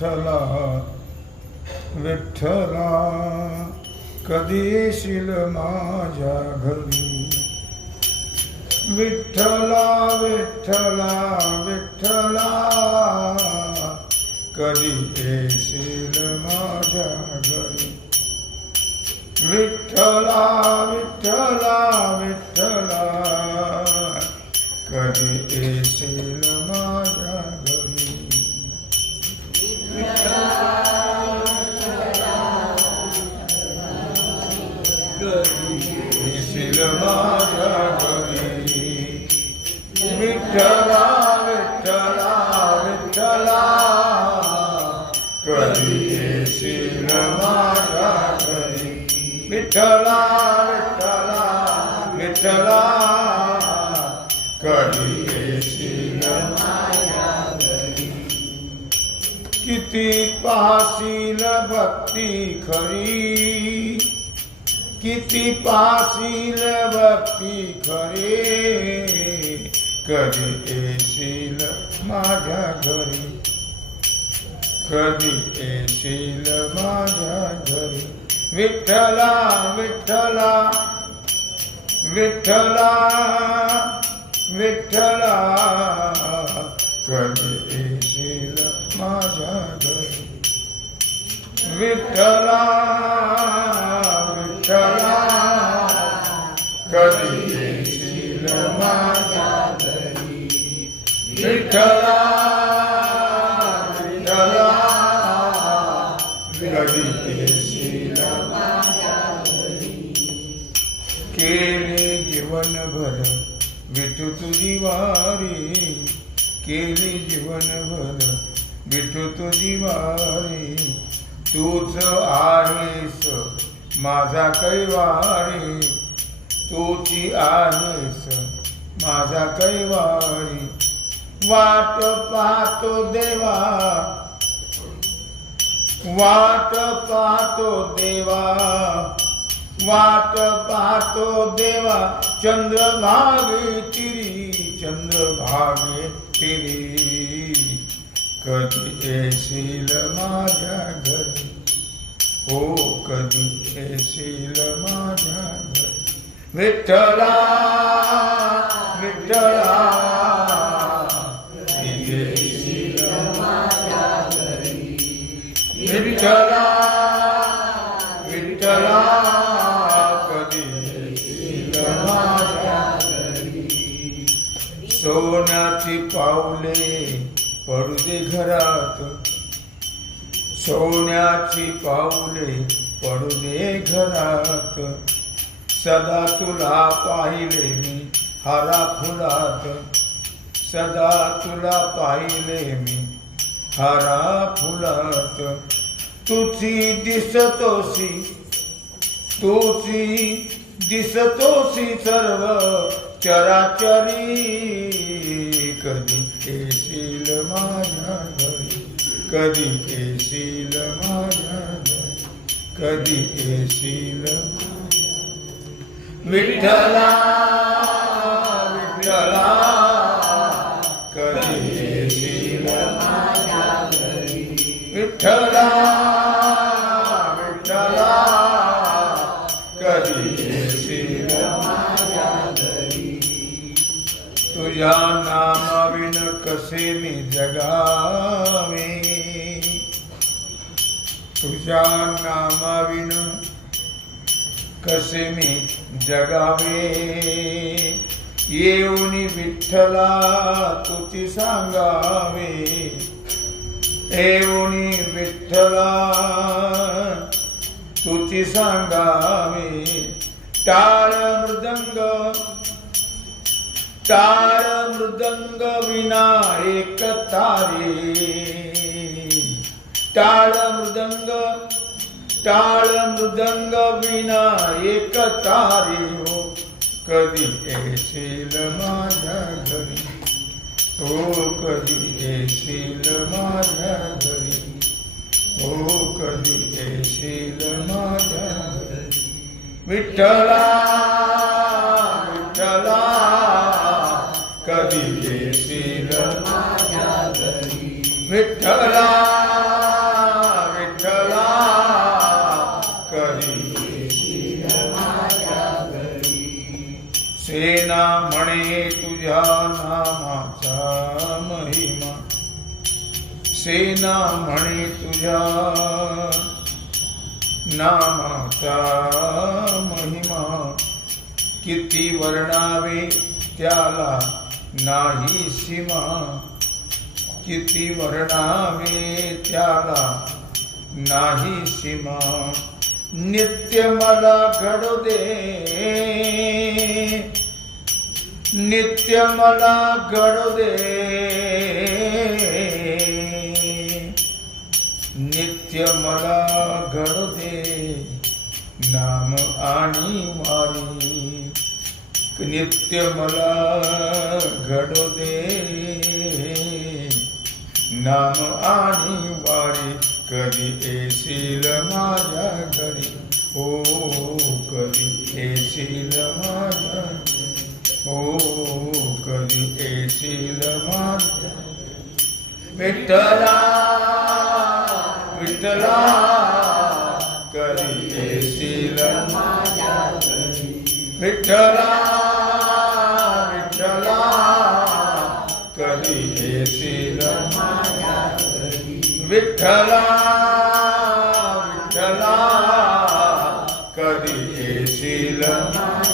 विठ्ठला विठ्ठला कधी येशील माझ्या घरी? विठ्ठला विठ्ठला विठ्ठला कधी येशील माझ्या घरी? विठ्ठला विठ्ठला विठ्ठला कधी येशील माझ्या विठ्ठला विठ्ठला विठ्ठला कधी येशील माझ्या घरी विठ्ठला विठ्ठला विठ्ठला कधी येशील माझ्या घरी किती पासील भक्ती खरी किती पासील भक्ती खरे? कधी येशील माझ्या घरी? कधी येशील माझ्या घरी? विठ्ठला विठ्ठला विठ्ठला विठ्ठला. कधी येशील माझ्या घरी? विठ्ठला विठ्ठला. जीवनभर विठू तुझी वारी केली जीवनभर विठू तुझी वारी तूच आहेस माझा कैवारी. तूची आहेस माझा कैवारी. वाट पाहतो देवा. वाट पाहतो देवा. वाट पाहतो देवा चंद्रभागे तिरी चंद्रभागे तिरी. कधी येशील माझ्या घरी? हो कधी येशील माझ्या घरी? विठ्ठला विठ्ठला! सोन्याची पावले पडू दे घरात. सोन्याची पावले पडू दे घरात. सदा तुला पाहिले मी हारा फुलात. सदा तुला पाहिले मी हारा फुलात. तुझी दिसतोसी तुझी दिसतोसी सर्व चराचरी. कधी येशील माझ्या घरी कधी येशील माझ्या घरी कधी येशील विठ्ठला विठ्ठला कधी येशील माझ्या घरी विठ्ठला कसे मी जगावे? तुझ्या नामाविन कसे मी जगावे? येऊन विठ्ठला तुझी सांगावे. येऊन विठ्ठला तुझी सांगावे. टाळ मृदंग चार मृदंग विना एक तारे टाळ मृदंग टाळ मृदंग विना एक तारे हो कधी येशील माझ्या घरी हो कधी येशील माझ्या घरी हो कधी येशील माझ्या घरी विठ्ठला ना म्हणे तुझ्या नामाचा महिमा. किती वर्णावे त्याला नाही सीमा. किती वर्णावे त्याला नाही सीमा. नित्य मला घडू दे. नित्य मला घडू दे. नित्य मला घडू दे नाम आणि वारी. नित्य मला घडू दे नाम आणि वारी. कधी येशील माझ्या घरी? हो कधी येशील माझ्या हो कधी येशील माझ्या विठ्ठला विठ्ठला करी देशील माझ्या विठ्ठला विठ्ठला करी देशील माझ्या विठ्ठला विठ्ठला करी देशील माझ्या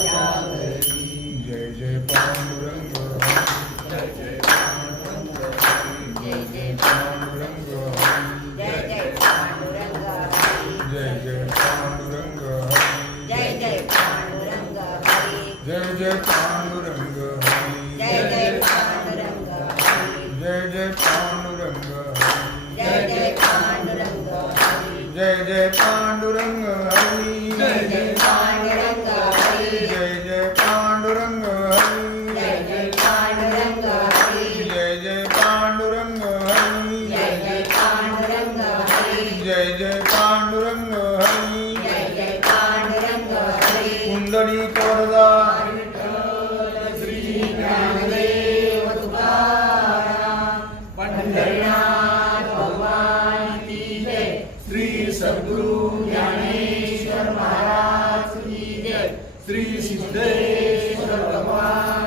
सद्गुरु ज्ञानेश्वर महाराज की जय। श्री सिद्धेश्वर भगवान।